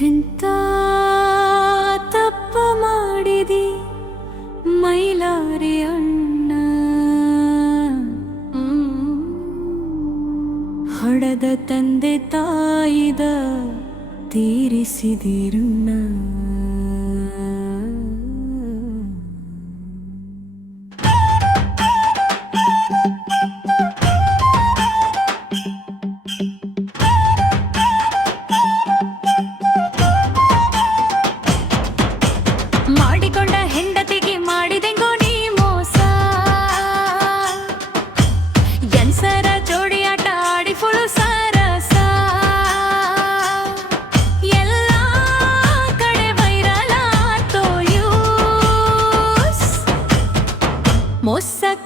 ಎಂತ ತಪ್ಪ ಮಾಡಿದಿ ಮೈಲಾರಿ ಅಣ್ಣ? ಹಡದ ತಂದೆ ತಾಯಿದ ತೀರಿಸಿದಿರುಣ್ಣ? ಮಾಡಿಕೊಂಡ ಹೆಂಡತಿಗೆ ಮಾಡಿದೆಂಗೋ ನೀ ಮೋಸ. ಎನ್ಸರ ಜೋಡಿ ಆಟ ಆಡಿ ಫುಲ್ ಸರಸ. ಎಲ್ಲ ಕಡೆ ವೈರಲ್ ಆತೋ ಯೂಸ್. ಮೋಸಕ್ಕ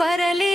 ಬರಲಿ